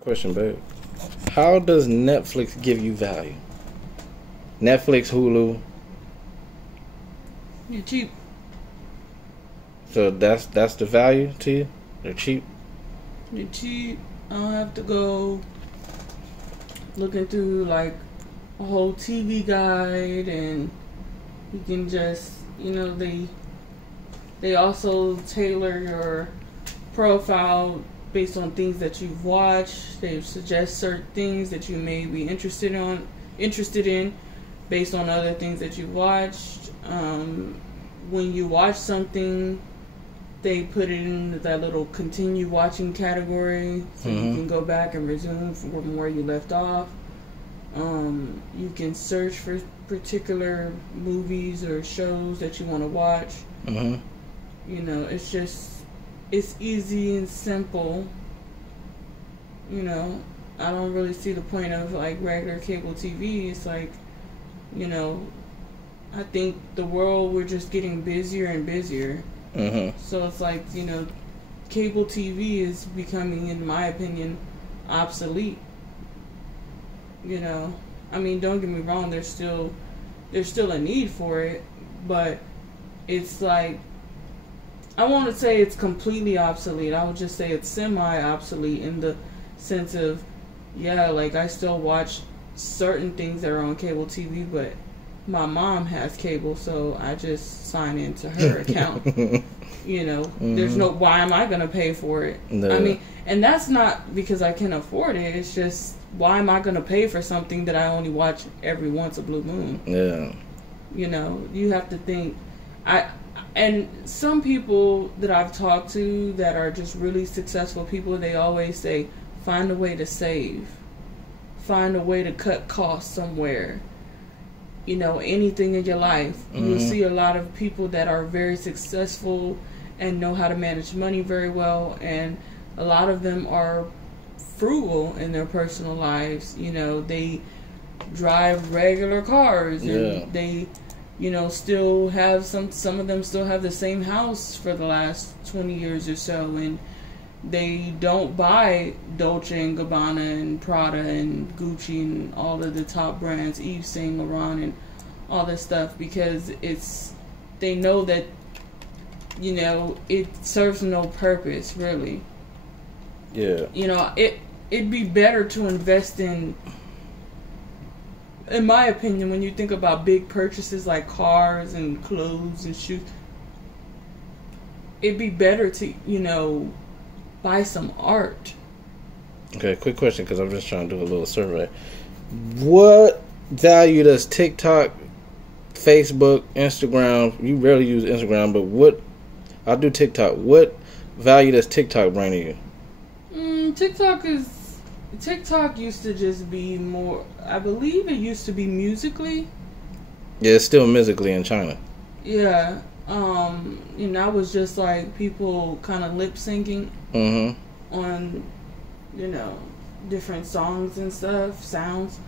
Question, babe. How does Netflix give you value? Netflix, Hulu. You're cheap. So that's the value to you? They're cheap? You're cheap. I don't have to go looking through like a whole TV guide, and you can just, they also tailor your profile based on things that you've watched. They suggest certain things that you may be interested in based on other things that you've watched. When you watch something, they put it in that little continue watching category, so you can go back and resume from where you left off. You can search for particular movies or shows that you want to watch. It's easy and simple. I don't really see the point of like regular cable TV. It's like, I think the world, we're just getting busier and busier. So it's like, cable TV is becoming, in my opinion, obsolete. I mean, don't get me wrong, there's still a need for it, but it's like, I won't say it's completely obsolete. I would just say it's semi-obsolete in the sense of, like I still watch certain things that are on cable TV, but my mom has cable, so I just sign into her account. There's no, why am I going to pay for it? No. I mean, and that's not because I can afford it. It's just, why am I going to pay for something that I only watch every once a blue moon? Yeah. You have to think. And some people that I've talked to that are just really successful people, they always say, find a way to save. Find a way to cut costs somewhere. Anything in your life. You'll see a lot of people that are very successful and know how to manage money very well, and a lot of them are frugal in their personal lives. They drive regular cars, and they still have some of them still have the same house for the last 20 years or so, and they don't buy Dolce & Gabbana and Prada and Gucci and all of the top brands, Yves Saint Laurent and all this stuff, because they know that it serves no purpose really. It'd be better to invest in my opinion, when you think about big purchases like cars and clothes and shoes, it'd be better to buy some art. Okay, quick question, because I'm just trying to do a little survey. What value does TikTok, Facebook, Instagram, you rarely use Instagram, but I do TikTok. What value does TikTok bring to you? TikTok used to just be more, I believe it used to be Musical.ly. Yeah, it's still Musical.ly in China. Yeah. That was just like people kind of lip syncing on, different songs and stuff, sounds.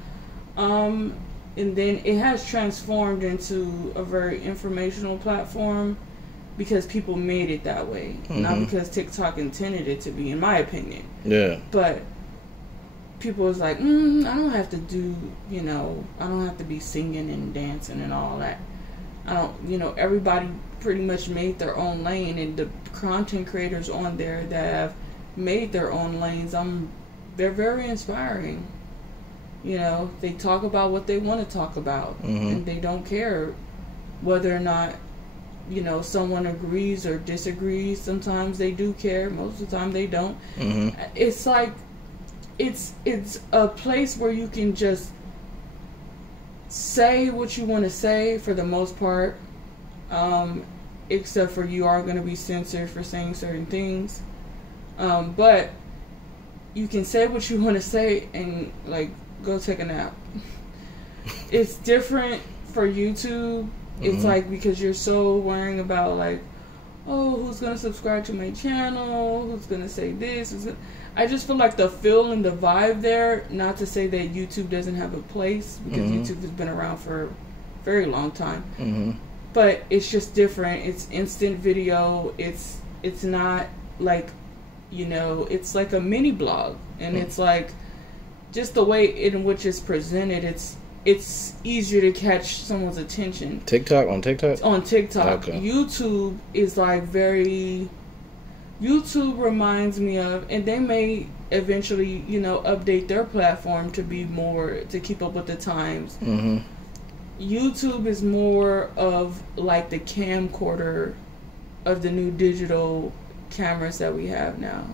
And then it has transformed into a very informational platform because people made it that way, not because TikTok intended it to be, in my opinion. Yeah. But people was like, I don't have to do, I don't have to be singing and dancing and all that. I don't, everybody pretty much made their own lane, and the content creators on there that have made their own lanes, they're very inspiring. They talk about what they want to talk about, and they don't care whether or not, someone agrees or disagrees. Sometimes they do care, most of the time they don't. It's like, it's a place where you can just say what you want to say for the most part, except for you are going to be censored for saying certain things, but you can say what you want to say and like go take a nap. It's different for YouTube. It's like, because you're so worrying about like, who's going to subscribe to my channel, who's going to say this, I just feel like the feel and the vibe there, not to say that YouTube doesn't have a place, because YouTube has been around for a very long time, but it's just different. It's instant video. It's not like, it's like a mini blog and it's like just the way in which it's presented. It's easier to catch someone's attention. TikTok on TikTok. On TikTok, Okay. YouTube is like very. YouTube reminds me of, and they may eventually, update their platform to be more to keep up with the times. Mm-hmm. YouTube is more of like the camcorder of the new digital cameras that we have now.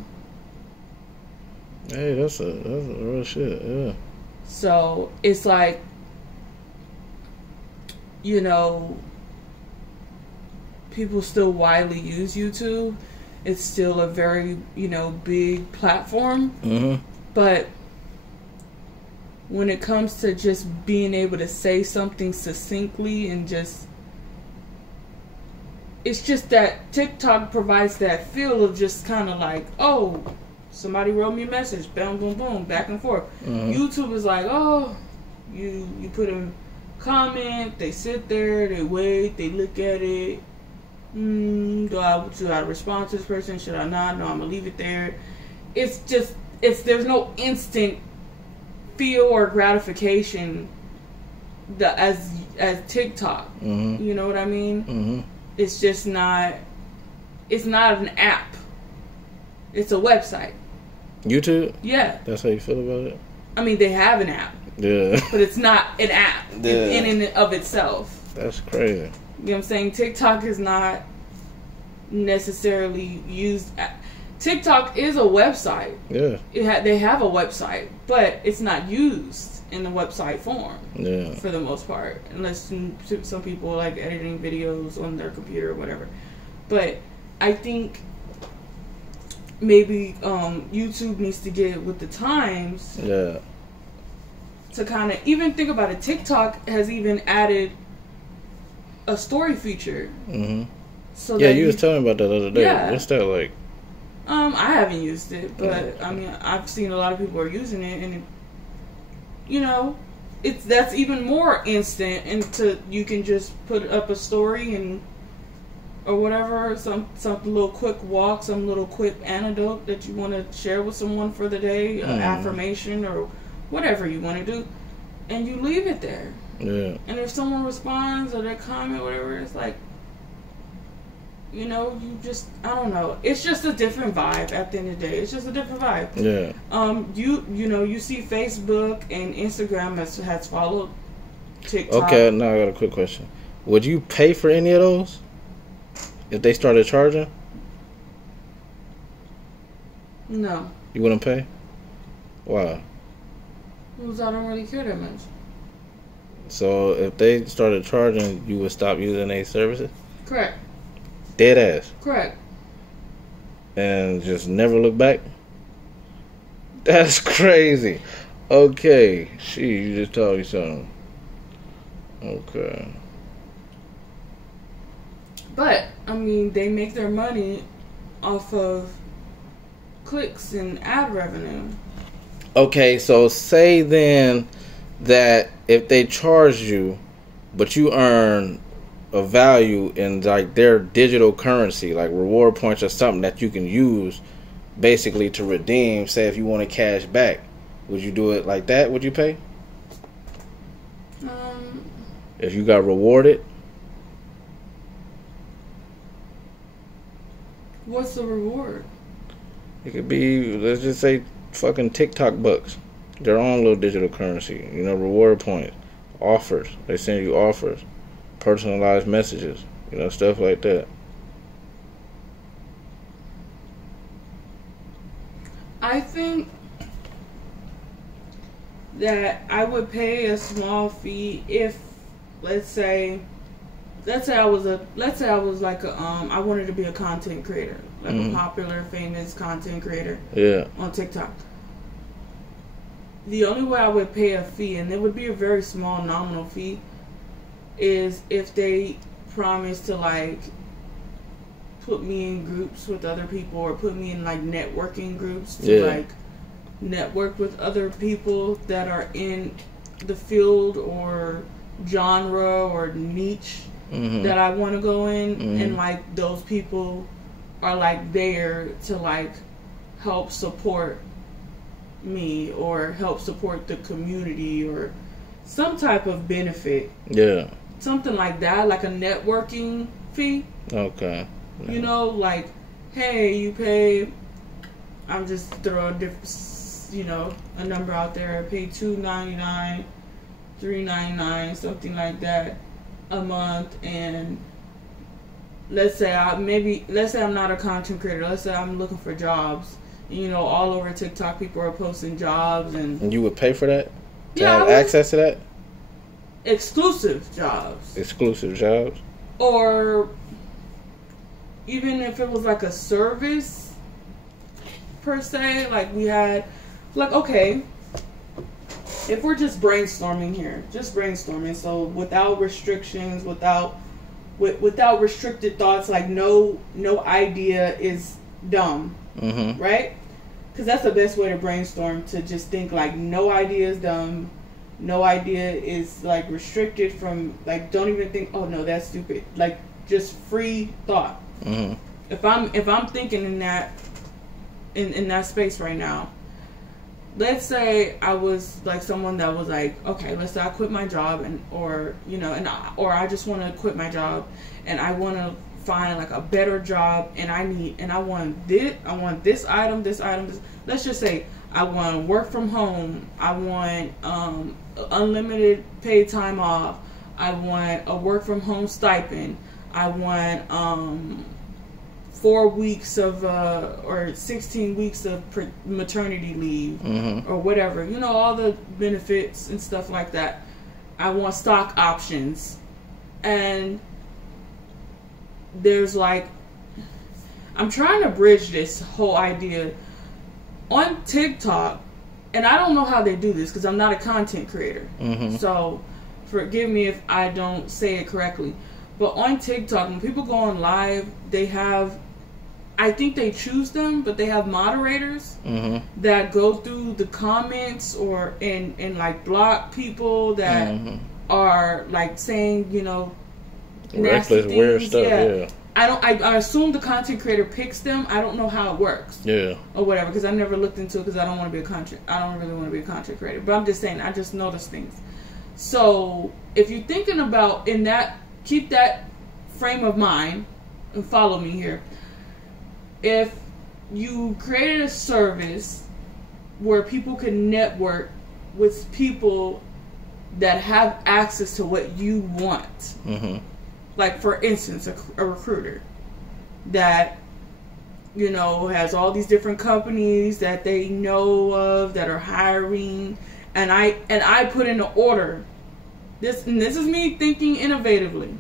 Hey, that's a real shit. Yeah. So it's like, people still widely use YouTube. It's still a very, big platform. Mm-hmm. But when it comes to just being able to say something succinctly and it's just that TikTok provides that feel of just kind of like, oh, somebody wrote me a message, boom, boom, boom, back and forth. Mm-hmm. YouTube is like, oh, you put a comment, they sit there, they wait, they look at it. Should I respond to this person? Should I not? No, I'm gonna leave it there. There's no instant feel or gratification as TikTok. Mm-hmm. You know what I mean? Mm-hmm. It's just not. It's not an app. It's a website. YouTube? Yeah. That's how you feel about it? I mean, they have an app. Yeah. But it's not an app in and of itself. That's crazy. You know what I'm saying? TikTok is not necessarily used. TikTok is a website. Yeah. They have a website, but it's not used in the website form. Yeah. For the most part, unless some people like editing videos on their computer or whatever. But I think maybe YouTube needs to get with the times. Yeah. To kind of even think about it, TikTok has even added a story feature. Mm-hmm. So yeah, you was telling me about that the other day. Yeah. What's that like? I haven't used it, but I mean, I've seen a lot of people are using it, and that's even more instant. And you can just put up a story or whatever, some little quick walk, some little quick anecdote that you want to share with someone for the day, affirmation or whatever you want to do, and you leave it there. Yeah. And if someone responds or they comment, whatever, it's like, you don't know. It's just a different vibe at the end of the day. It's just a different vibe. Yeah. You see Facebook and Instagram has followed TikTok. Okay, now I got a quick question. Would you pay for any of those if they started charging? No. You wouldn't pay? Why? Because I don't really care that much. So if they started charging, you would stop using their services? Correct. Dead ass. Correct. And just never look back? That's crazy. Okay. You just told me something. Okay. But, I mean, they make their money off of clicks and ad revenue. Okay, so say then that if they charge you, but you earn a value in like their digital currency, like reward points or something that you can use basically to redeem, say if you want to cash back, would you do it like that? Would you pay? If you got rewarded? What's the reward? It could be, let's just say, fucking TikTok bucks. Their own little digital currency. Reward points. Offers. They send you offers. Personalized messages. Stuff like that. I think that I would pay a small fee if, let's say I was like I wanted to be a content creator, like a popular, famous content creator. Yeah. On TikTok. The only way I would pay a fee, and it would be a very small nominal fee, is if they promise to like put me in groups with other people, or put me in like networking groups to like network with other people that are in the field or genre or niche that I want to go in, and like those people are like there to like help support me or help support the community or some type of benefit. Yeah. Something like that, like a networking fee. Okay. Yeah. You know, like, hey, you pay, I'm just throwing a number out there, I pay $2.99, $3.99, something like that a month, and let's say I'm not a content creator, let's say I'm looking for jobs. You know, all over TikTok people are posting jobs, and you would pay for that? To yeah, have access to that? Exclusive jobs. Exclusive jobs? Or even if it was like a service per se, like we had, like, okay, if we're just brainstorming here, so without restrictions, without restricted thoughts, like no idea is dumb, right? Because that's the best way to brainstorm, to just think like no idea is dumb, no idea is like restricted from, like, don't even think, oh no, that's stupid, like just free thought. If I'm thinking in that space right now, let's say I was like someone that was like, okay, let's say I quit my job or I just want to quit my job and I want to find like a better job, and I want this item. Let's just say I want work from home. I want unlimited paid time off. I want a work from home stipend. I want 4 weeks of or 16 weeks of maternity leave, or whatever. You know, all the benefits and stuff like that. I want stock options. And there's like, I'm trying to bridge this whole idea on TikTok, and I don't know how they do this because I'm not a content creator. So forgive me if I don't say it correctly. But on TikTok, when people go on live, they have, I think they choose them, but they have moderators that go through the comments and like block people that are like saying, you know, reckless, weird stuff. Yeah. I assume the content creator picks them. I don't know how it works. Yeah. Or whatever, because I never looked into it because I don't really want to be a content creator. But I'm just saying, I just notice things. So if you're thinking about keep that frame of mind and follow me here. If you created a service where people can network with people that have access to what you want, like for instance, a recruiter that, you know, has all these different companies that they know of that are hiring, and I put in an order. This is me thinking innovatively.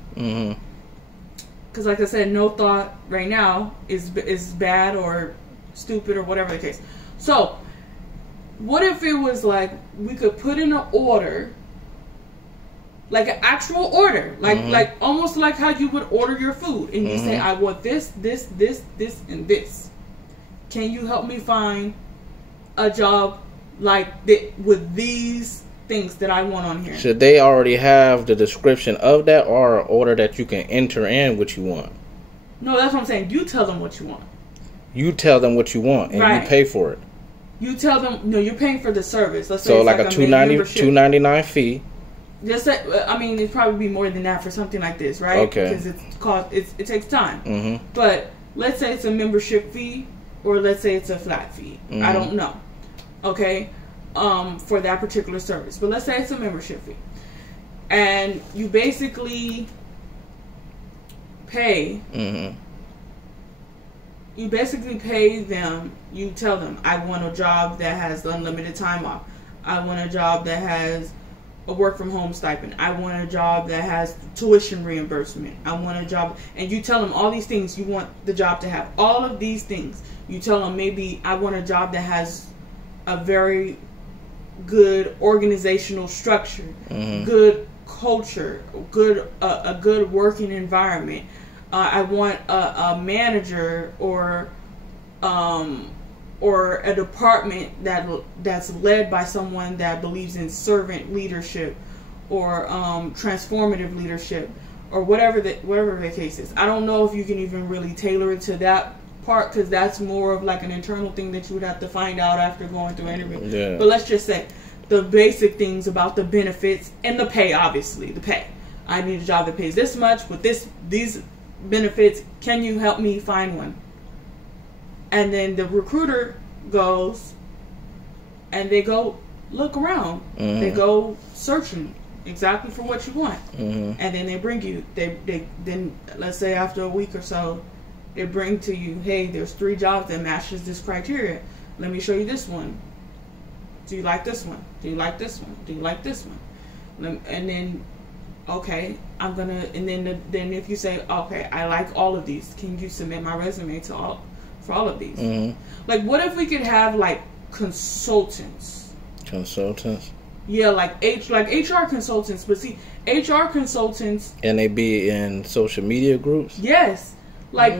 Because like I said, no thought right now is bad or stupid or whatever the case. So what if it was like we could put in an order, like an actual order, like almost like how you would order your food, and you say, I want this, and this. Can you help me find a job like that with these things that I want on here? Should they already have the description of that, or an order that you can enter in what you want? No, that's what I'm saying. You tell them what you want. You tell them what you want, and you pay for it. You tell them, no, you're paying for the service. Let's say so like a $2.99 fee. Just say, I mean, it'd probably be more than that for something like this, right? Okay. Because it takes time. But let's say it's a membership fee, or let's say it's a flat fee. I don't know. Okay. For that particular service. But let's say it's a membership fee. And you basically pay. You basically pay them. You tell them, I want a job that has unlimited time off. I want a job that has a work from home stipend. I want a job that has tuition reimbursement. I want a job, and you tell them all these things you want the job to have. All of these things. You tell them, maybe I want a job that has a very good organizational structure, good culture, a good working environment. I want a manager or a department that's led by someone that believes in servant leadership or transformative leadership, or whatever the case is. I don't know if you can even really tailor it to that part because that's more of like an internal thing that you would have to find out after going through an interview. Yeah. But let's just say the basic things about the benefits and the pay, obviously, the pay. I need a job that pays this much with these benefits. Can you help me find one? And then the recruiter goes and they go look around. Mm-hmm. They go searching exactly for what you want. Mm-hmm. And then they bring you, then let's say after a week or so, they bring to you, hey, there's 3 jobs that matches this criteria. Let me show you this one. Do you like this one? Do you like this one? Do you like this one? And then, okay, I'm gonna, and then if you say, okay, I like all of these, can you submit my resume for all of these? Mm-hmm. Like, what if we could have like consultants? Consultants? Yeah, like HR consultants. But see, HR consultants, and they be in social media groups. Yes, like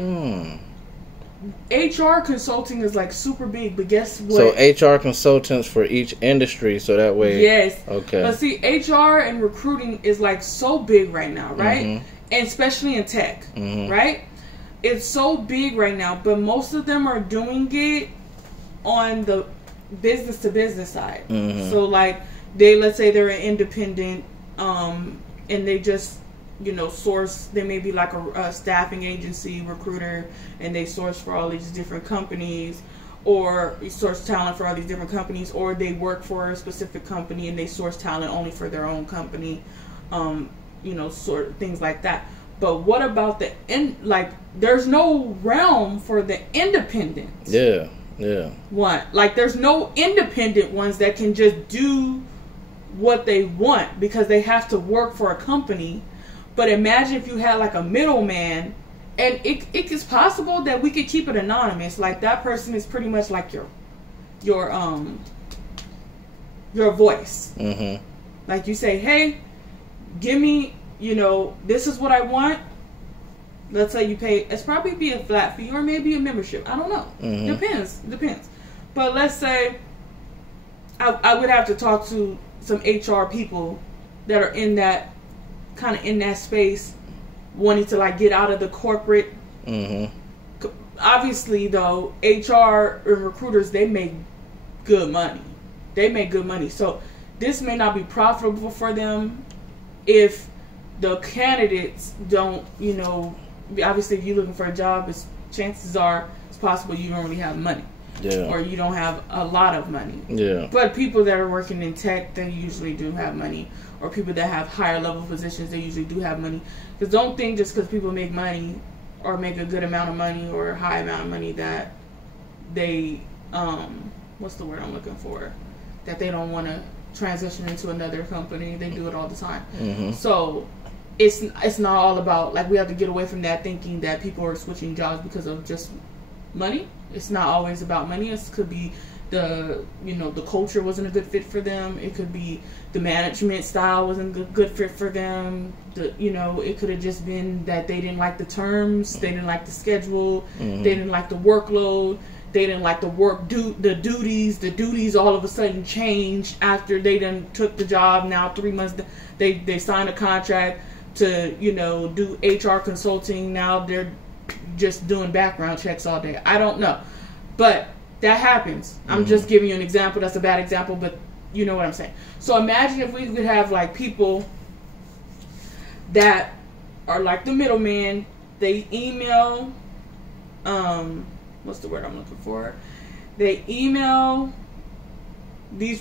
HR consulting is like super big. But guess what? So HR consultants for each industry, so that way. Yes. Okay. But see, HR and recruiting is like so big right now, right? Mm-hmm. And especially in tech, Mm-hmm. right? It's so big right now, but most of them are doing it on the business to business side. Mm-hmm. So like let's say they're an independent, and they just, source, they may be like a staffing agency recruiter, and they source for all these different companies, or source talent for all these different companies, or they work for a specific company and they source talent only for their own company, sort of things like that. But what about there's no realm for the independents. Yeah. Yeah. One, like there's no independent ones that can just do what they want because they have to work for a company. But imagine if you had like a middleman, and it is possible that we could keep it anonymous. Like that person is pretty much like your voice. Mm-hmm. Like you say, hey, give me, this is what I want. Let's say you pay, it's probably be a flat fee or maybe a membership. I don't know. Mm-hmm. Depends. But let's say I would have to talk to some HR people that are in that space, wanting to like get out of the corporate. Mm-hmm. Obviously, though, HR and recruiters, they make good money. So this may not be profitable for them if the candidates don't, obviously if you're looking for a job, chances are it's possible you don't really have money. Yeah. Or you don't have a lot of money. Yeah. But people that are working in tech, they usually do have money. Or people that have higher level positions, they usually do have money. Because don't think just because people make money or make a good amount of money or a high amount of money that they, what's the word I'm looking for? That they don't want to transition into another company. They do it all the time. Mm-hmm. So it's not all about, like, we have to get away from that thinking that people are switching jobs because of just money. It's not always about money. It could be the culture wasn't a good fit for them. It could be the management style wasn't a good fit for them. It could have just been that they didn't like the terms, they didn't like the schedule, Mm-hmm. they didn't like the workload, they didn't like the the duties. The duties all of a sudden changed after they done took the job. Now 3 months they signed a contract to do HR consulting. Now they're just doing background checks all day. I don't know, but that happens. I'm just giving you an example. That's a bad example, but you know what I'm saying. So imagine if we could have like people that are like the middleman. They email, what's the word I'm looking for? They email what's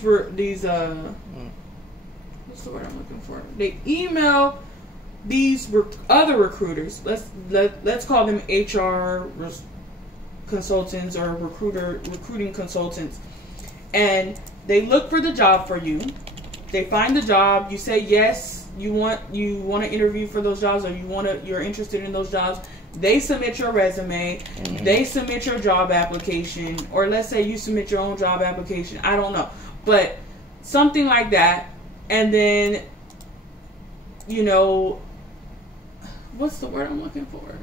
the word I'm looking for? They email these other recruiters. Let's call them HR consultants or recruiting consultants, and they look for the job for you. They find the job. You say yes, you want to interview for those jobs, or you're interested in those jobs. They submit your resume. Mm-hmm. They submit your job application, or let's say you submit your own job application. I don't know, but something like that. And then, what's the word I'm looking for?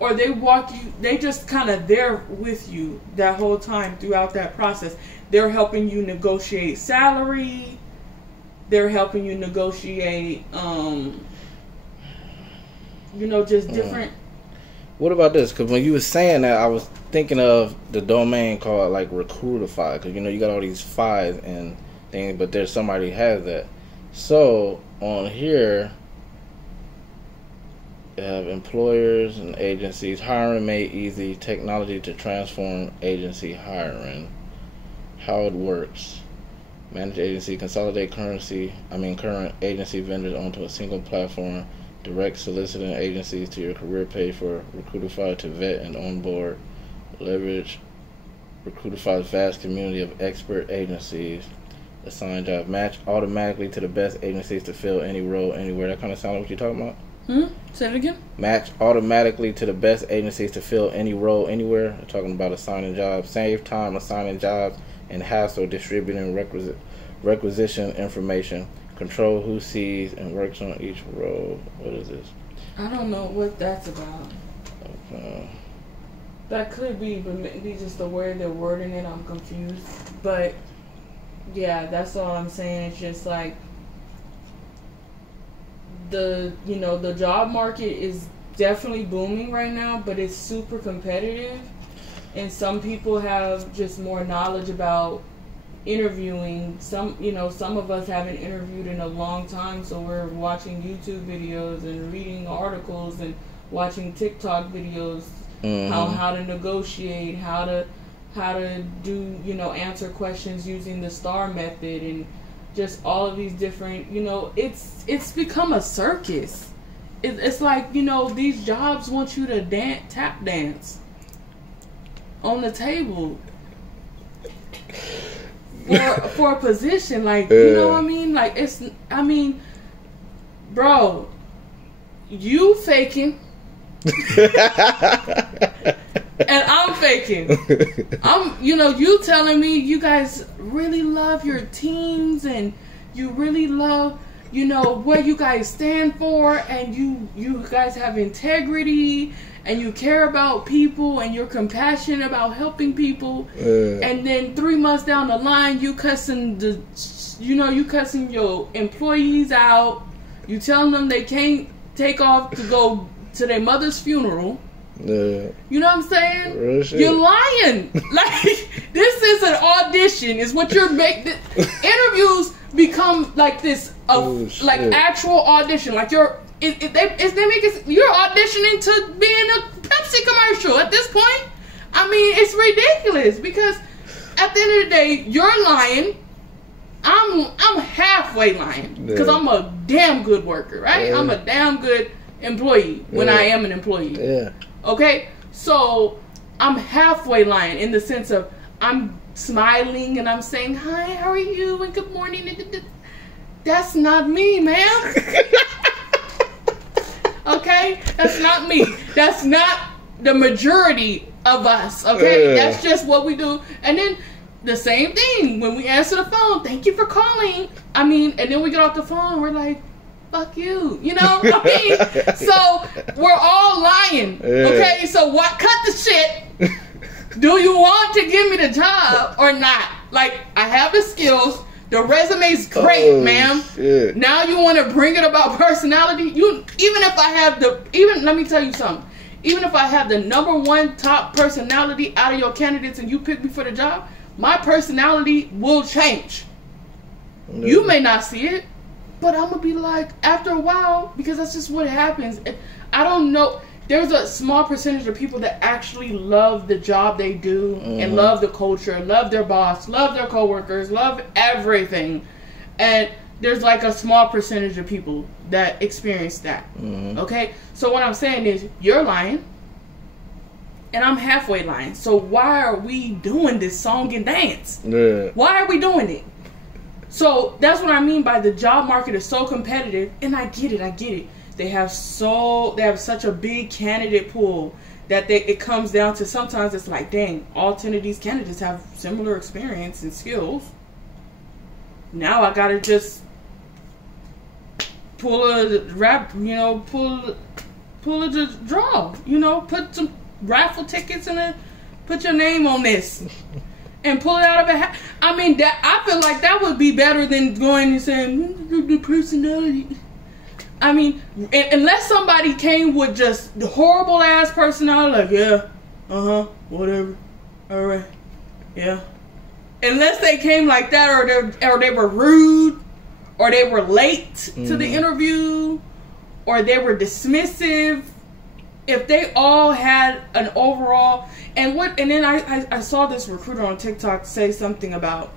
Or they just kind of there with you that whole time throughout that process. They're helping you negotiate salary. They're helping you negotiate, just different. What about this? Because when you were saying that, I was thinking of the domain called like Recruitify. Because you got all these files and things, but there's somebody who has that. So on here, you have employers and agencies, hiring made easy, technology to transform agency hiring, how it works. Manage agency, consolidate current agency vendors onto a single platform, direct soliciting agencies to your career page for Recruitify to vet and onboard, leverage Recruitify's vast community of expert agencies, assign job, match automatically to the best agencies to fill any role anywhere. That kind of sound like what you're talking about? Say it again. Match automatically to the best agencies to fill any role anywhere. We're talking about assigning jobs, save time assigning jobs, and hassle distributing requisition information. Control who sees and works on each role. What is this? I don't know what that's about. That could be, but maybe just the way they're wording it, I'm confused. But yeah, that's all I'm saying. It's just like the job market is definitely booming right now, but it's super competitive, and some people have just more knowledge about interviewing. Some of us haven't interviewed in a long time, so we're watching YouTube videos and reading articles and watching TikTok videos, how to negotiate, how to do, answer questions using the STAR method, and just all of these different, it's become a circus. It's like, these jobs want you to tap dance on the table for a position. Like, you know what I mean? Like, bro, you faking. And I'm faking. You telling me you guys really love your teams and you really love, what you guys stand for, and you guys have integrity and you care about people and you're compassionate about helping people. And then 3 months down the line, you cussing your employees out. You telling them they can't take off to go to their mother's funeral. You know what I'm saying? You're lying. Like, this is an audition. Is what you're making. Interviews become like this, actual audition. Like you're auditioning to be in a Pepsi commercial at this point. I mean, it's ridiculous because at the end of the day, you're lying. I'm halfway lying because I'm a damn good worker, right? I'm a damn good employee when I am an employee. Yeah. Okay, so I'm halfway lying in the sense of I'm smiling and I'm saying, hi, how are you, and good morning. That's not me, ma'am. Okay? That's not me. That's not the majority of us, okay? That's just what we do. And then the same thing, when we answer the phone, thank you for calling. And then we get off the phone, we're like, fuck you, So we're all lying, okay? So what? Cut the shit. Do you want to give me the job or not? Like, I have the skills. The resume's great, ma'am. Shit. Now you want to bring it about personality? Let me tell you something. Even if I have the #1 top personality out of your candidates and you pick me for the job, my personality will change. No. You may not see it, but I'm going to be like, after a while, because that's just what happens. I don't know. There's a small percentage of people that actually love the job they do and love the culture, love their boss, love their coworkers, love everything. And there's like a small percentage of people that experience that. Okay? So what I'm saying is, you're lying and I'm halfway lying. So why are we doing this song and dance? Yeah. Why are we doing it? So that's what I mean by the job market is so competitive, and I get it. They have such a big candidate pool that it comes down to sometimes it's like, dang, all 10 of these candidates have similar experience and skills. Now I gotta just pull a draw, put some raffle tickets in put your name on this. And pull it out of a hat. I feel like that would be better than going and saying the personality. I mean, unless somebody came with just horrible ass personality, like, yeah, whatever, all right, yeah. Unless they came like that, or they were rude, or they were late to the interview, or they were dismissive. If they all had an overall, and then I saw this recruiter on TikTok say something about,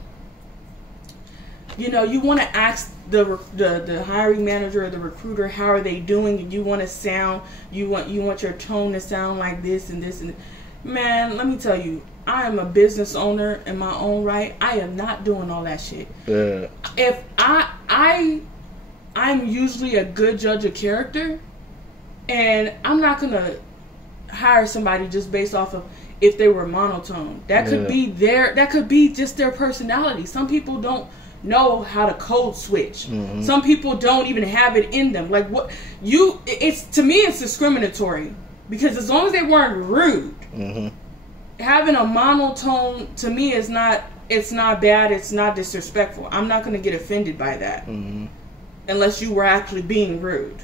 you know, you want to ask the hiring manager or the recruiter, how are they doing? And you want to sound, you want your tone to sound like this and this and man, let me tell you, I am a business owner in my own right. I am not doing all that shit. Yeah. If I'm usually a good judge of character, and I'm not gonna hire somebody just based off of if they were monotone. That could be that could be just their personality. Some people don't know how to code switch. Some people don't even have it in them. Like it's to me it's discriminatory, because as long as they weren't rude, having a monotone to me is not, it's not bad, it's not disrespectful. I'm not gonna get offended by that unless you were actually being rude.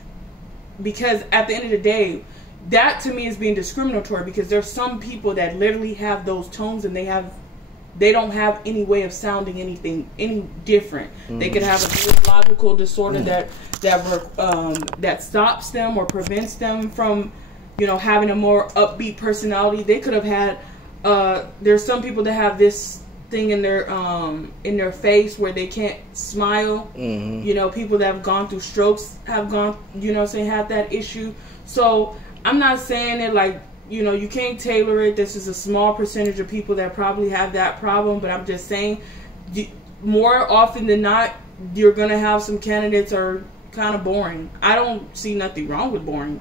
Because at the end of the day, that to me is being discriminatory, because there's some people that literally have those tones and they don't have any way of sounding any different. They could have a neurological disorder that stops them or prevents them from, you know, having a more upbeat personality. They could have had there's some people that have this thing in their face where they can't smile. You know, people that have gone through strokes have gone, you know, have that issue. So I'm not saying it like, you know, you can't tailor it. This is a small percentage of people that probably have that problem, but I'm just saying, more often than not, you're gonna have some candidates are kind of boring. I don't see nothing wrong with boring.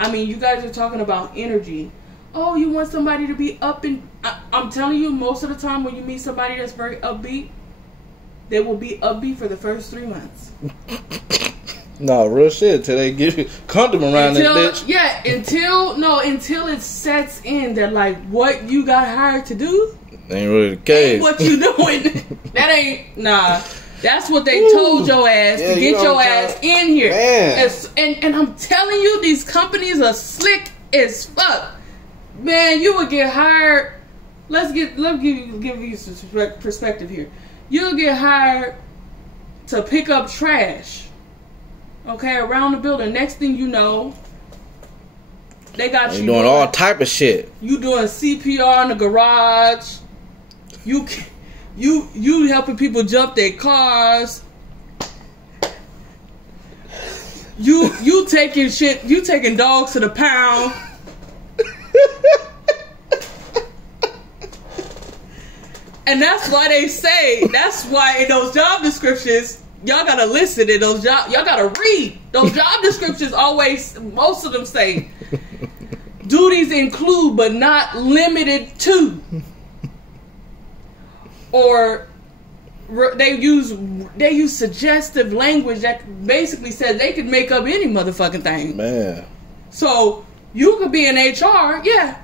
I mean, you guys are talking about energy. Oh, you want somebody to be up and... I'm telling you, most of the time when you meet somebody that's very upbeat, they will be upbeat for the first 3 months. No, real shit. Till they get you comfortable around this bitch. Yeah, until it sets in that, like, what you got hired to do ain't really the case. Ain't what you doing. That ain't... Nah. That's what they told your ass to get your ass in here. And I'm telling you, these companies are slick as fuck. Man, you would get hired. Let's give you some perspective here. You'll get hired to pick up trash, okay, around the building. Next thing you know, they got you doing all type of shit. You doing CPR in the garage. You helping people jump their cars. You taking shit. You taking dogs to the pound. And that's why they say, that's why in those job descriptions, y'all gotta listen to those y'all gotta read. Those job descriptions always, most of them say, duties include but not limited to. Or they use suggestive language that basically says they could make up any motherfucking thing. Man. So you could be in HR, yeah,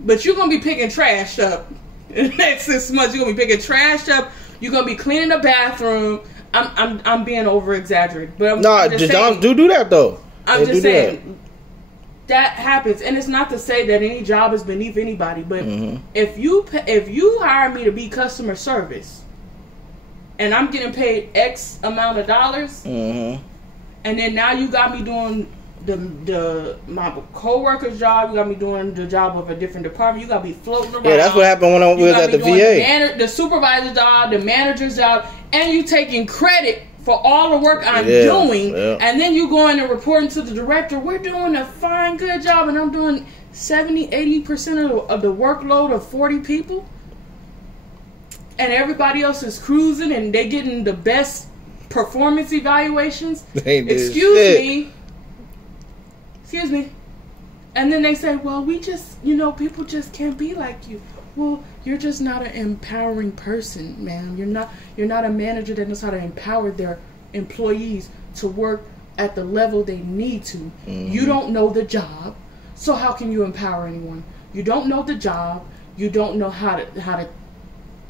but you're gonna be picking trash up. In the next 6 months, you're gonna be picking trash up. You're gonna be cleaning the bathroom. I'm being over exaggerated, but the jobs do that though. I'm just saying that happens, and it's not to say that any job is beneath anybody. But if you hire me to be customer service, and I'm getting paid X amount of dollars, and then now you got me doing my co-worker's job, you got me doing the job of a different department, you got me floating around. Yeah, that's what happened when I was at the VA. The supervisor's job, the manager's job, and you taking credit for all the work I'm doing, and then you going and reporting to the director, we're doing a fine, good job, and I'm doing 70-80% of the workload of 40 people, and everybody else is cruising, and they getting the best performance evaluations. Excuse me. And then they say, well, we just, people just can't be like you. Well, you're just not an empowering person, man. You're not a manager that knows how to empower their employees to work at the level they need to. You don't know the job, so how can you empower anyone? You don't know the job. You don't know how to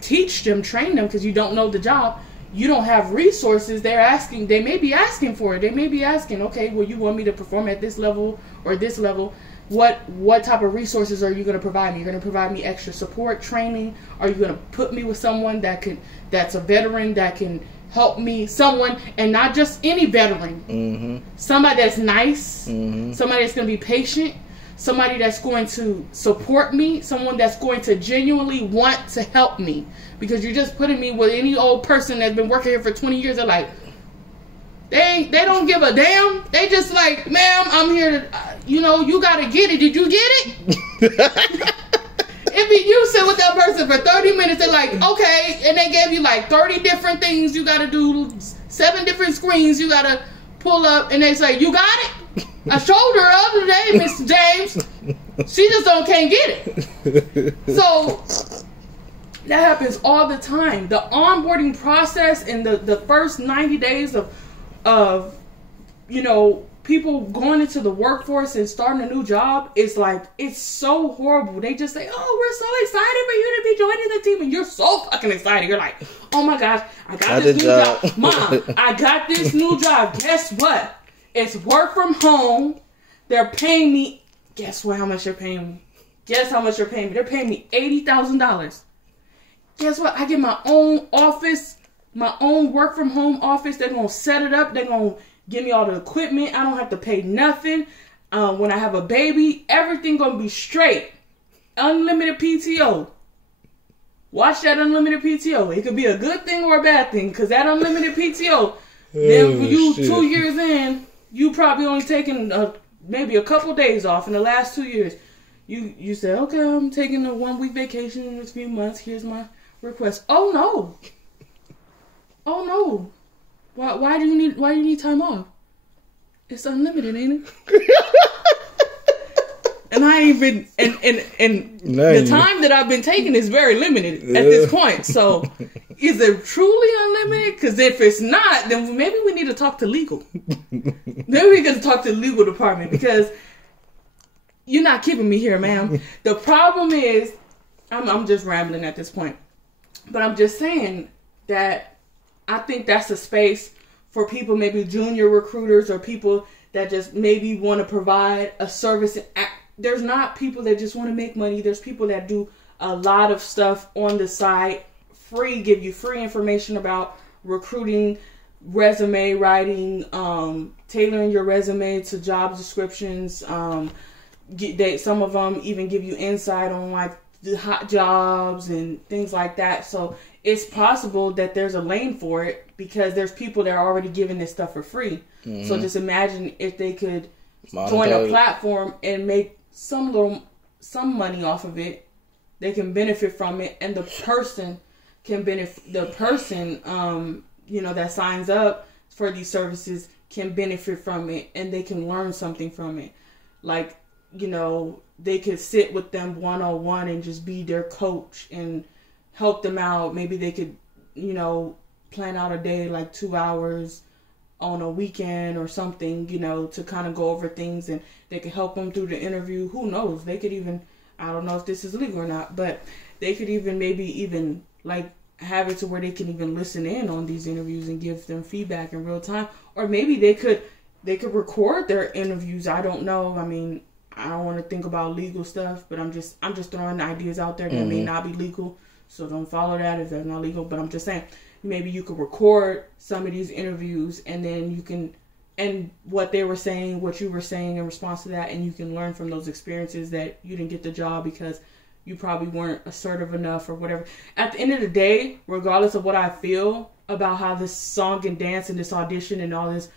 teach them, train them, because you don't know the job. you don't have resources, they may be asking for it. They may be asking, okay, well, you want me to perform at this level or this level. What type of resources are you going to provide me? You're going to provide me extra support, training? Are you going to put me with someone that's a veteran that can help me? Someone, and not just any veteran. Mm-hmm. Somebody that's nice. Mm-hmm. Somebody that's going to be patient. Somebody that's going to support me. Someone that's going to genuinely want to help me. Because you're just putting me with any old person that's been working here for 20 years. They're like, they don't give a damn. They just like, ma'am, I'm here to, you got to get it. Did you get it? If you sit with that person for 30 minutes, they're like, okay, and they gave you like 30 different things you got to do, 7 different screens you got to pull up, and they say, you got it? I showed her the other day, Mr. James. She just can't get it. So that happens all the time. The onboarding process in the first 90 days of people going into the workforce and starting a new job is like, it's so horrible. They just say, oh, we're so excited for you to be joining the team. And you're so fucking excited. You're like, oh my gosh, I got this new job. Mom, I got this new job. Guess what? It's work from home. They're paying me. Guess what? How much they're paying me? Guess how much they're paying me? They're paying me $80,000. Guess what? I get my own office, my own work from home office. They're going to set it up. They're going to give me all the equipment. I don't have to pay nothing. When I have a baby, everything going to be straight. Unlimited PTO. Watch that unlimited PTO. It could be a good thing or a bad thing, because that unlimited PTO, then you shit. 2 years in, you probably only taking maybe a couple days off in the last 2 years. You say, okay, I'm taking a 1 week vacation in a few months. Here's my request. Oh no. Oh no. Why do you need time off? It's unlimited, ain't it? And I ain't been and the time that I've been taking is very limited at this point. So is it truly unlimited? Because if it's not, then maybe we need to talk to legal. Maybe we can talk to the legal department, because you're not keeping me here, ma'am. The problem is, I'm just rambling at this point. But I'm just saying that I think that's a space for people, maybe junior recruiters or people that just maybe want to provide a service. There's not people that just want to make money. There's people that do a lot of stuff on the side, free, give you free information about recruiting, resume writing, tailoring your resume to job descriptions. Some of them even give you insight on like the hot jobs and things like that. So it's possible that there's a lane for it, because there's people that are already giving this stuff for free. Mm-hmm. So just imagine if they could join a platform and make some money off of it. They can benefit from it, and the person can benefit. The person, that signs up for these services can benefit from it, and they can learn something from it. Like, they could sit with them one-on-one and just be their coach and help them out. Maybe they could, plan out a day, like 2 hours on a weekend or something, to kind of go over things, and they could help them through the interview. Who knows? They could even, I don't know if this is legal or not, but they could even like have it to where they can even listen in on these interviews and give them feedback in real time. Or maybe they could record their interviews. I don't know. I mean, I don't want to think about legal stuff, but I'm just throwing ideas out there that may not be legal. So don't follow that if they're not legal. But I'm just saying, maybe you could record some of these interviews, and then you can, and what they were saying, what you were saying in response to that, and you can learn from those experiences that you didn't get the job because you probably weren't assertive enough or whatever. At the end of the day, regardless of what I feel about how this song and dance and this audition and all this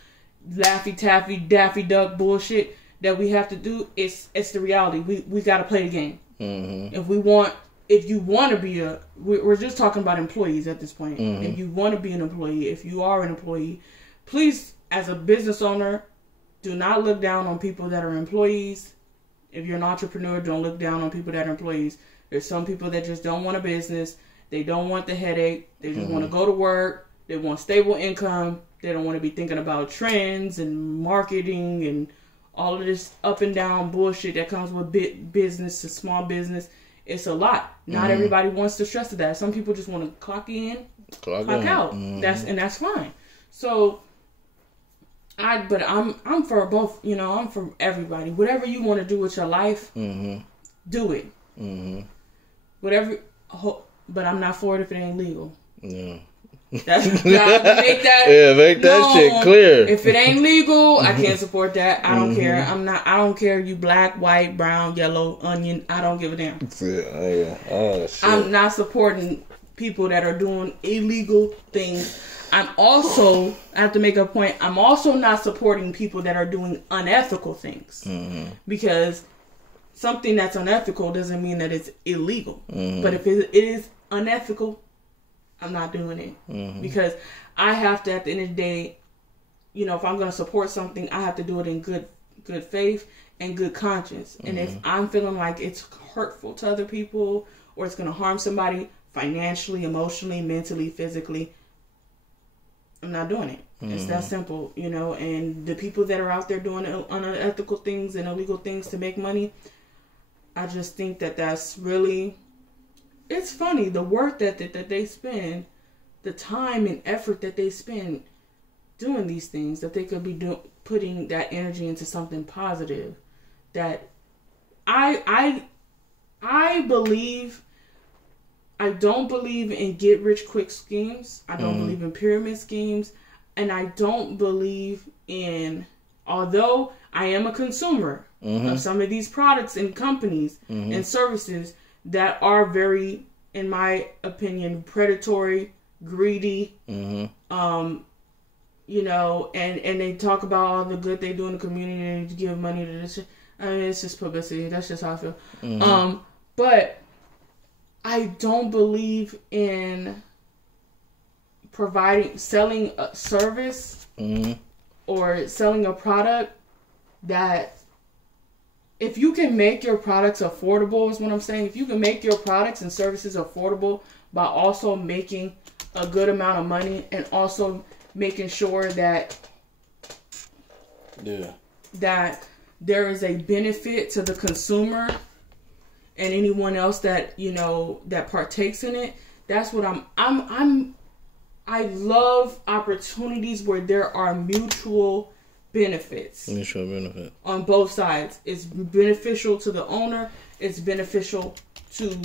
Laffy Taffy Daffy Duck bullshit that we have to do, it's the reality. We got to play the game. Mm-hmm. If you want to be we're just talking about employees at this point. Mm-hmm. If you want to be an employee, if you are an employee, please, as a business owner, do not look down on people that are employees. If you're an entrepreneur, don't look down on people that are employees. There's some people that just don't want a business. They don't want the headache. They just want to go to work. They want stable income. They don't want to be thinking about trends and marketing and all of this up and down bullshit that comes with business and small business. it's a lot. Not everybody wants to stress to that. Some people just want to clock in, clock out. That's fine. So but I'm for both, I'm for everybody. Whatever you want to do with your life, do it. Whatever, but I'm not for it if it ain't legal. Yeah. Make that shit clear. If it ain't legal, I can't support that. I don't care. I don't care if you black, white, brown, yellow, onion. I don't give a damn. Oh, shit. I'm not supporting people that are doing illegal things. I have to make a point, I'm also not supporting people that are doing unethical things. Because something that's unethical doesn't mean that it's illegal. But if it is unethical, I'm not doing it. Because I have to, at the end of the day, if I'm going to support something, I have to do it in good faith and good conscience. And if I'm feeling like it's hurtful to other people, or it's going to harm somebody financially, emotionally, mentally, physically, I'm not doing it. It's that simple, and the people that are out there doing unethical things and illegal things to make money, I just think that that's really, it's funny, the work that they spend, the time and effort that they spend doing these things, that they could be putting that energy into something positive. That I believe, I don't believe in get rich quick schemes. I don't believe in pyramid schemes. And I don't believe in, although I am a consumer of some of these products and companies and services that are very, in my opinion, predatory, greedy, and they talk about all the good they do in the community and give money to this shit. I mean, it's just publicity. That's just how I feel. But I don't believe in selling a service or selling a product that, if you can make your products affordable, is what I'm saying. If you can make your products and services affordable by also making a good amount of money and also making sure that that there is a benefit to the consumer and anyone else that that partakes in it. That's what I love opportunities where there are mutual benefits. Mutual benefit on both sides. It's beneficial to the owner. It's beneficial to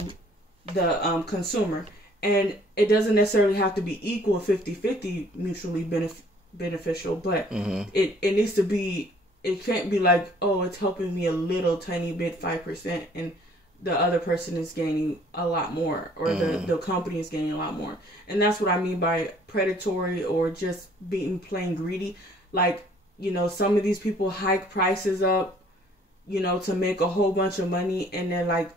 the consumer. And it doesn't necessarily have to be equal 50-50 mutually beneficial, but it needs to be, it can't be like, oh, it's helping me a little tiny bit, 5%, and the other person is gaining a lot more, or the company is gaining a lot more. And that's what I mean by predatory or just being plain greedy. Like, some of these people hike prices up, to make a whole bunch of money. And they're like,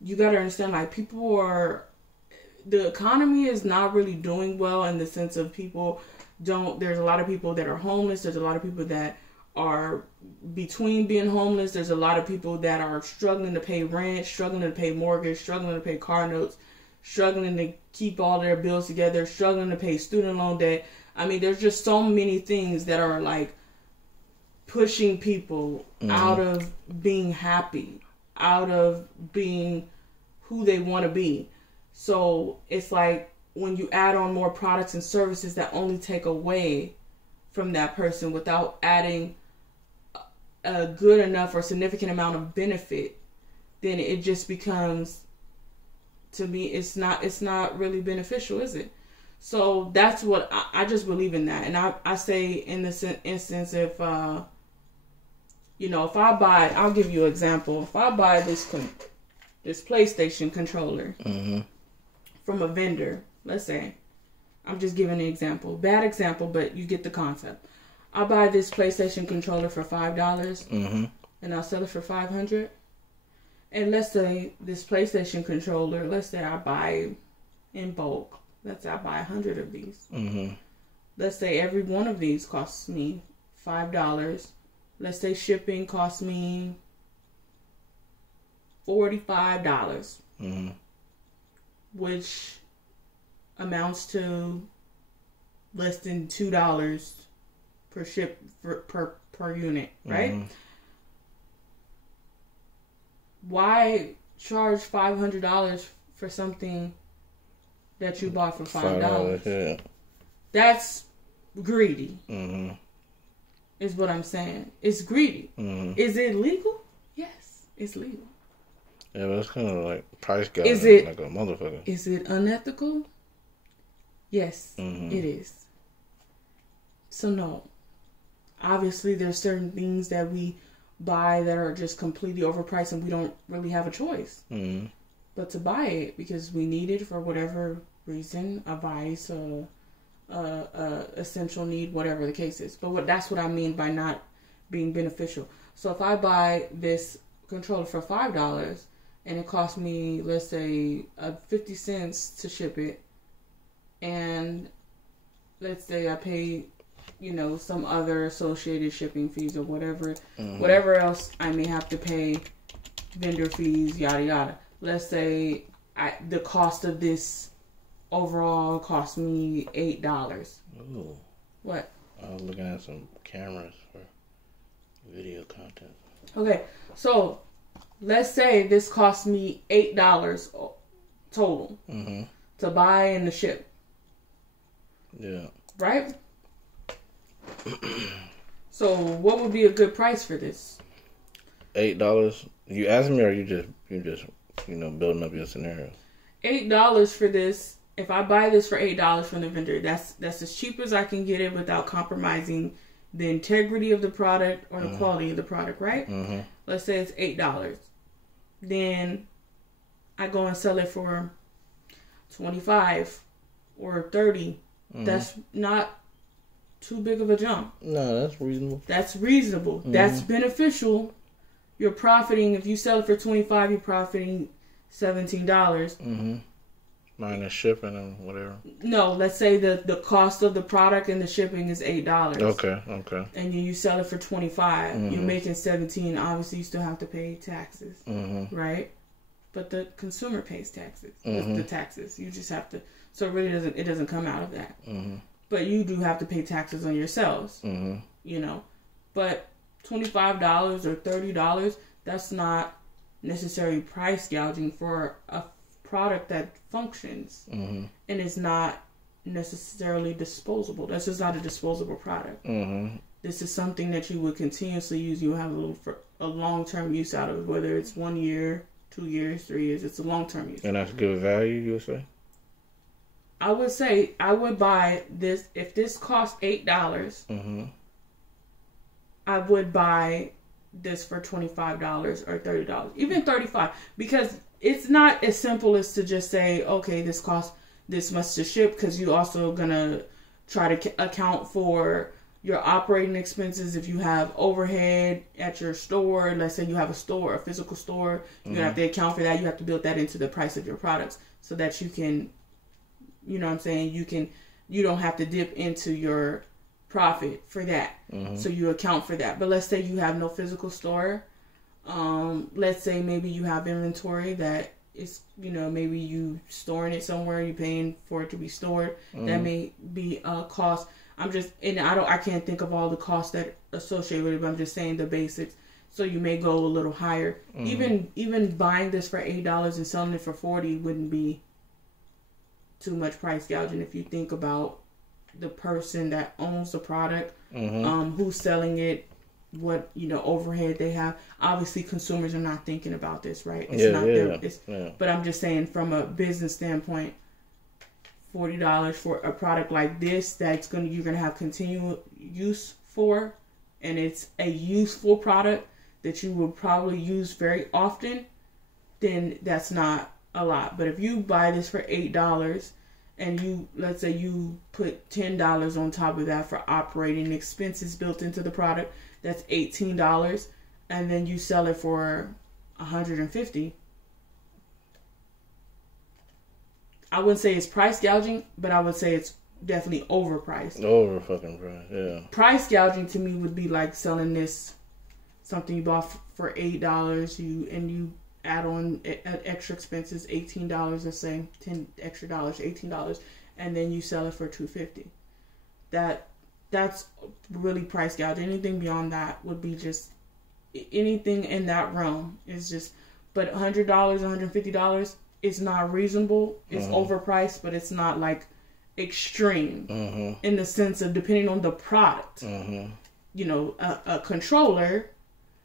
you got to understand, like, the economy is not really doing well in the sense of there's a lot of people that are homeless. There's a lot of people that are between being homeless. There's a lot of people that are struggling to pay rent, struggling to pay mortgage, struggling to pay car notes, struggling to keep all their bills together, struggling to pay student loan debt. I mean, there's just so many things that are like pushing people out of being happy, out of being who they want to be. So it's like when you add on more products and services that only take away from that person without adding a good enough or significant amount of benefit, then it just becomes, to me, it's not really beneficial, is it? So that's what I just believe in that. And I say in this instance, if I buy, I'll give you an example. If I buy this PlayStation controller from a vendor, let's say, I'm just giving an example, bad example, but you get the concept. I buy this PlayStation controller for $5, and I'll sell it for $500. And let's say this PlayStation controller, let's say I buy in bulk. Let's say I buy 100 of these. Let's say every one of these costs me $5. Let's say shipping costs me $45, which amounts to less than $2 per unit, right? Why charge $500 for something that you bought for $5. Yeah. That's greedy. Mm-hmm. Is what I'm saying. It's greedy. Mm-hmm. Is it legal? Yes, it's legal. Yeah, but it's kind of like price gouging, like a motherfucker. Is it unethical? Yes, it is. So no. Obviously, there's certain things that we buy that are just completely overpriced and we don't really have a choice. Mm-hmm. But to buy it because we need it for whatever reason, a vice, essential need, whatever the case is. But that's what I mean by not being beneficial. So if I buy this controller for $5 and it costs me, let's say, 50 cents to ship it, and let's say I pay, some other associated shipping fees or whatever, whatever else I may have to pay, vendor fees, yada yada. Let's say the cost of this overall cost me $8. Ooh. What? I was looking at some cameras for video content. Okay, so let's say this cost me $8 total to buy and to ship. Yeah. Right? So what would be a good price for this? $8? You asking me, or you just building up your scenario? $8 for this. If I buy this for $8 from the vendor, that's as cheap as I can get it without compromising the integrity of the product or the quality of the product, right? Mm-hmm. Let's say it's $8. Then I go and sell it for $25 or $30. That's not too big of a jump. No, that's reasonable. That's reasonable. That's beneficial. You're profiting. If you sell it for $25, you're profiting $17. Minus shipping and whatever. No, let's say the cost of the product and the shipping is $8. Okay. And you sell it for $25. You're making $17. Obviously, you still have to pay taxes, right? But the consumer pays taxes. The taxes. You just have to. So it really doesn't come out of that. But you do have to pay taxes on your sales. But $25 or $30, that's not necessarily price gouging for a product that functions and is not necessarily disposable. That's just not a disposable product. This is something that you would continuously use. You have a long-term use out of it, whether it's 1 year, 2 years, 3 years. It's a long-term use. And that's good value, you would say? I would say I would buy this. If this costs $8, I would buy this for $25 or $30, even $35, because it's not as simple as to just say, okay, this costs this much to ship, because you also gonna try to account for your operating expenses. If you have overhead at your store, let's say you have a physical store, you're gonna have to account for that. You have to build that into the price of your products so that you can, you know what I'm saying, you don't have to dip into your profit for that. So you account for that. But let's say you have no physical store. Let's say maybe you have inventory that is, maybe you storing it somewhere, you're paying for it to be stored. That may be a cost. I can't think of all the costs that associated with it, but I'm just saying the basics. So you may go a little higher. Even buying this for $8 and selling it for $40 wouldn't be too much price gouging if you think about the person that owns the product, who's selling it, what overhead they have. Obviously, consumers are not thinking about this, right? But I'm just saying, from a business standpoint, $40 for a product like this you're gonna have continual use for, and it's a useful product that you will probably use very often, then that's not a lot. But if you buy this for $8 and let's say you put $10 on top of that for operating expenses built into the product, that's $18, and then you sell it for $150. I wouldn't say it's price gouging, but I would say it's definitely overpriced. Over fucking price, yeah. Price gouging to me would be like selling this something you bought for $8, you add on extra expenses, $18, let's say $10 extra dollars, $18, and then you sell it for $250. That's really price gouging. Anything beyond that would be just, anything in that realm is just But $100, $150 is not reasonable. It's overpriced, but it's not like extreme in the sense of depending on the product. You know, a controller,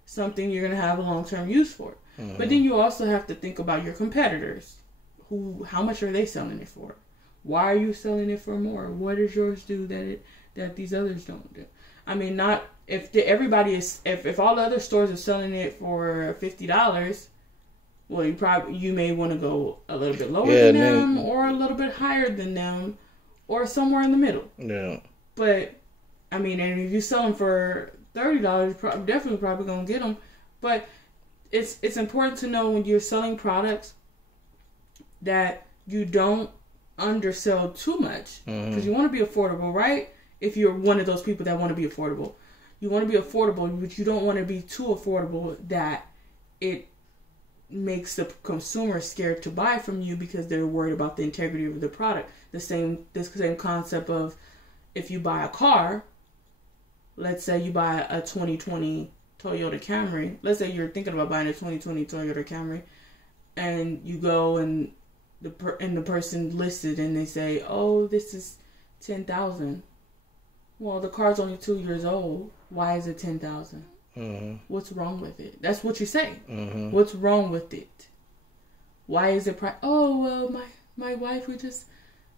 something you're going to have a long-term use for. But then you also have to think about your competitors. How much are they selling it for? Why are you selling it for more? What does yours do that these others don't do? I mean, not if all the other stores are selling it for $50, well, you may want to go a little bit lower than them, or a little bit higher than them, or somewhere in the middle. Yeah. But I mean, and if you sell them for $30, you're definitely probably gonna get them. But it's important to know when you're selling products that you don't undersell too much, because you want to be affordable, right? If you're one of those people that want to be affordable, you want to be affordable, but you don't want to be too affordable that it makes the consumer scared to buy from you because they're worried about the integrity of the product. This same concept of, if you buy a car, let's say you buy a 2020 Toyota Camry. Let's say you're thinking about buying a 2020 Toyota Camry, and you go and the person listed and they say, "Oh, this is $10,000." Well, the car's only 2 years old. Why is it $10,000? What's wrong with it? That's what you say. What's wrong with it? Why is it oh, well, my wife would just,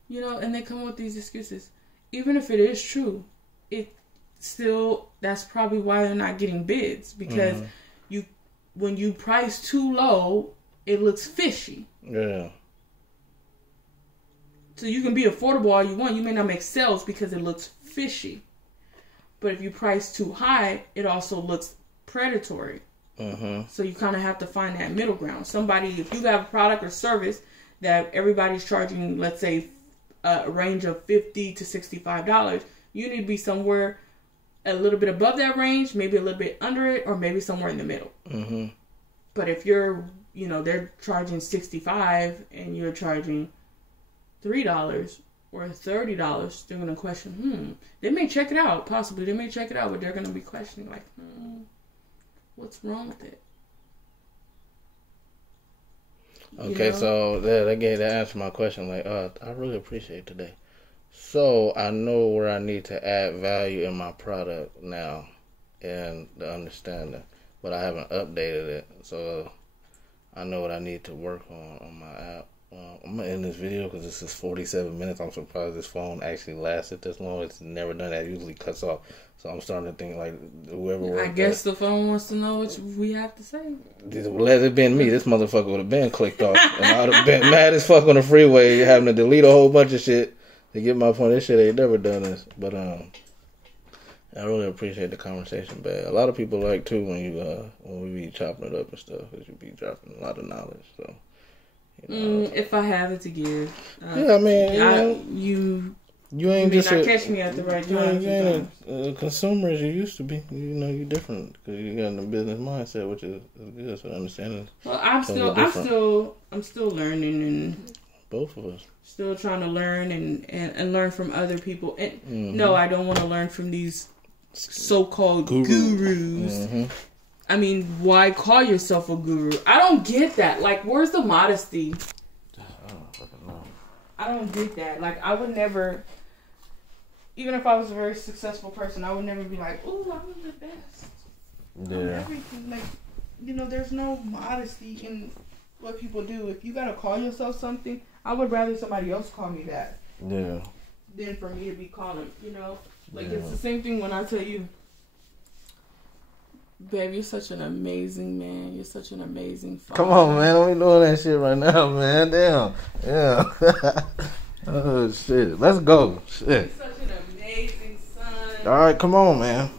and they come up with these excuses. Even if it is true, that's probably why they're not getting bids, because when you price too low, it looks fishy. Yeah. So you can be affordable all you want. You may not make sales because it looks fishy. But if you price too high, it also looks predatory. So you kind of have to find that middle ground. If you have a product or service that everybody's charging, let's say, a range of $50 to $65, you need to be somewhere a little bit above that range, maybe a little bit under it, or maybe somewhere in the middle. But if they're charging $65 and you're charging $3 or $30, they're going to question, they may check it out, possibly. They may check it out, but they're going to be questioning, like, what's wrong with it? Okay, so that answered my question. Like, I really appreciate today. So I know where I need to add value in my product now, and the understanding, but I haven't updated it. So I know what I need to work on my app. I'm gonna end this video because this is 47 minutes. I'm surprised this phone actually lasted this long. It's never done that. It usually cuts off. So I'm starting to think like whoever. I guess the phone wants to know what we have to say. Let it been me, this motherfucker would have been clicked off, and I would have been mad as fuck on the freeway, having to delete a whole bunch of shit to get my point. This shit ain't never done this, but I really appreciate the conversation, man. A lot of people like too when we be chopping it up and stuff, because you be dropping a lot of knowledge. So. If I have it to give. I mean, you ain't just catch me at the right time. You ain't a consumer as you used to be. You're different because you got a business mindset, which is good. So understanding. Well, I'm still learning, and both of us still trying to learn and learn from other people. And no, I don't want to learn from these so-called gurus. I mean, why call yourself a guru? I don't get that. Like, where's the modesty? I don't fucking know. I don't get that. Like, I would never, even if I was a very successful person, I would never be like, "Ooh, I'm the best." Yeah. Everything. Like, there's no modesty in what people do. If you gotta call yourself something, I would rather somebody else call me that. Yeah. Than for me to be calling. It's the same thing when I tell you, babe, you're such an amazing man. You're such an amazing father. Come on, man. Don't be doing that shit right now, man. Damn. Yeah. Oh, shit. Let's go. Shit. You're such an amazing son. All right, come on, man.